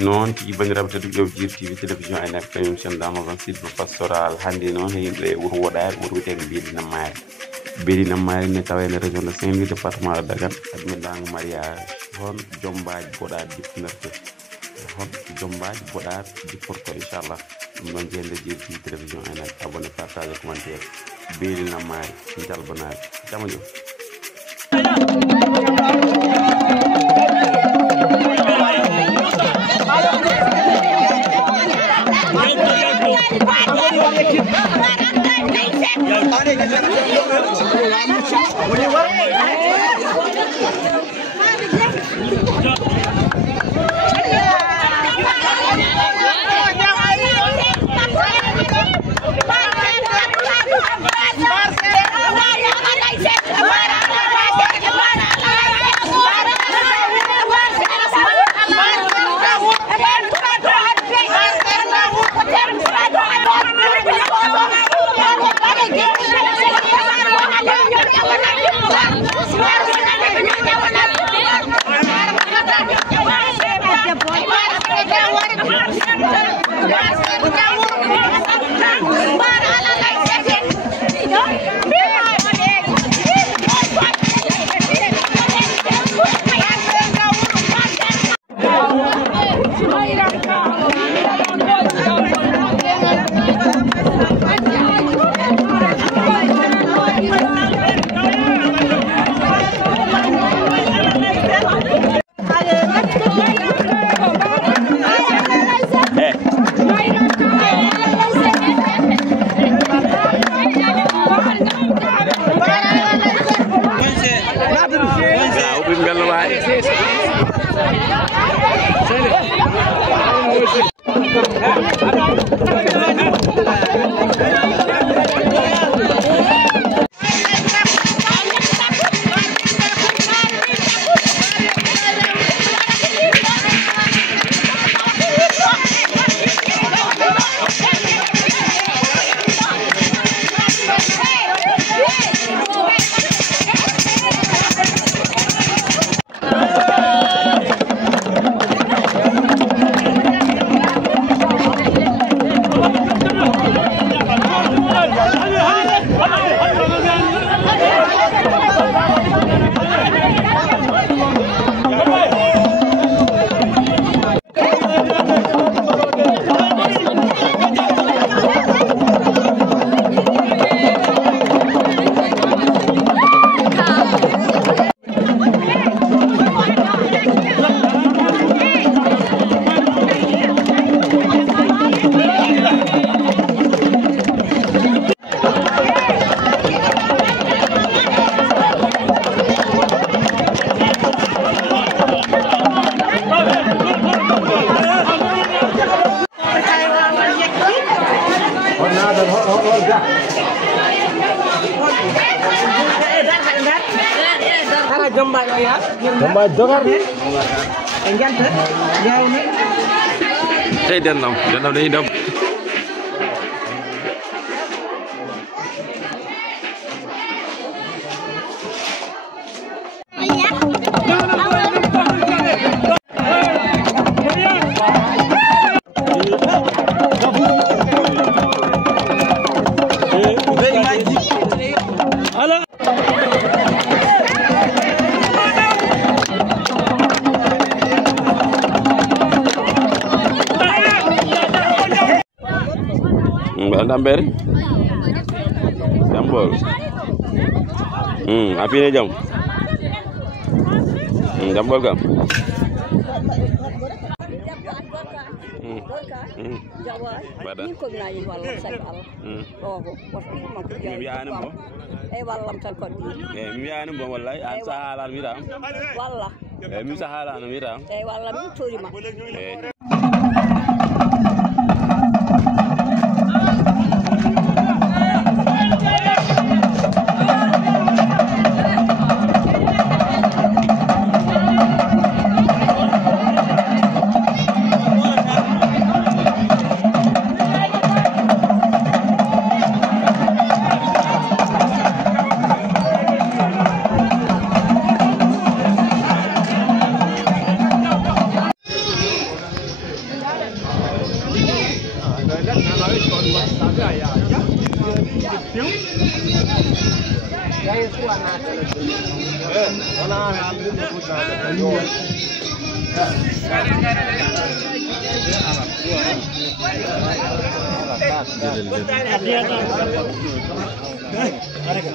non ci bandiraɓe tedduɓe Jir TV télévision aynaɓe kañum sendama van site pastoral hannde noon yimɓe wuuro Woɗari wuuro wiyeteko Beelina Mare. Beelina Mare ne tawene région de Saint-Louis département de Dagana admindago mariage hon jombaji boɗaɗi jippinorto hon jombaji boɗaɗi jipporto inchallah ɗum ɗon jeeyde Jir TV télévision aynaɓe abonné partage commentaire Beelina Mare jalbanaɓe jama jom. Jomba dogar enganta yawne tay dennam dañuy dem Dambere jambol apine jam jambol kam bada ko binayi walla sal Allah ogo wato ma ko mi yaani mo e wallam tan ko mi yaani mo wallahi an sahala mi ram walla mi sahala mi ram e walla mi tori ma Arega.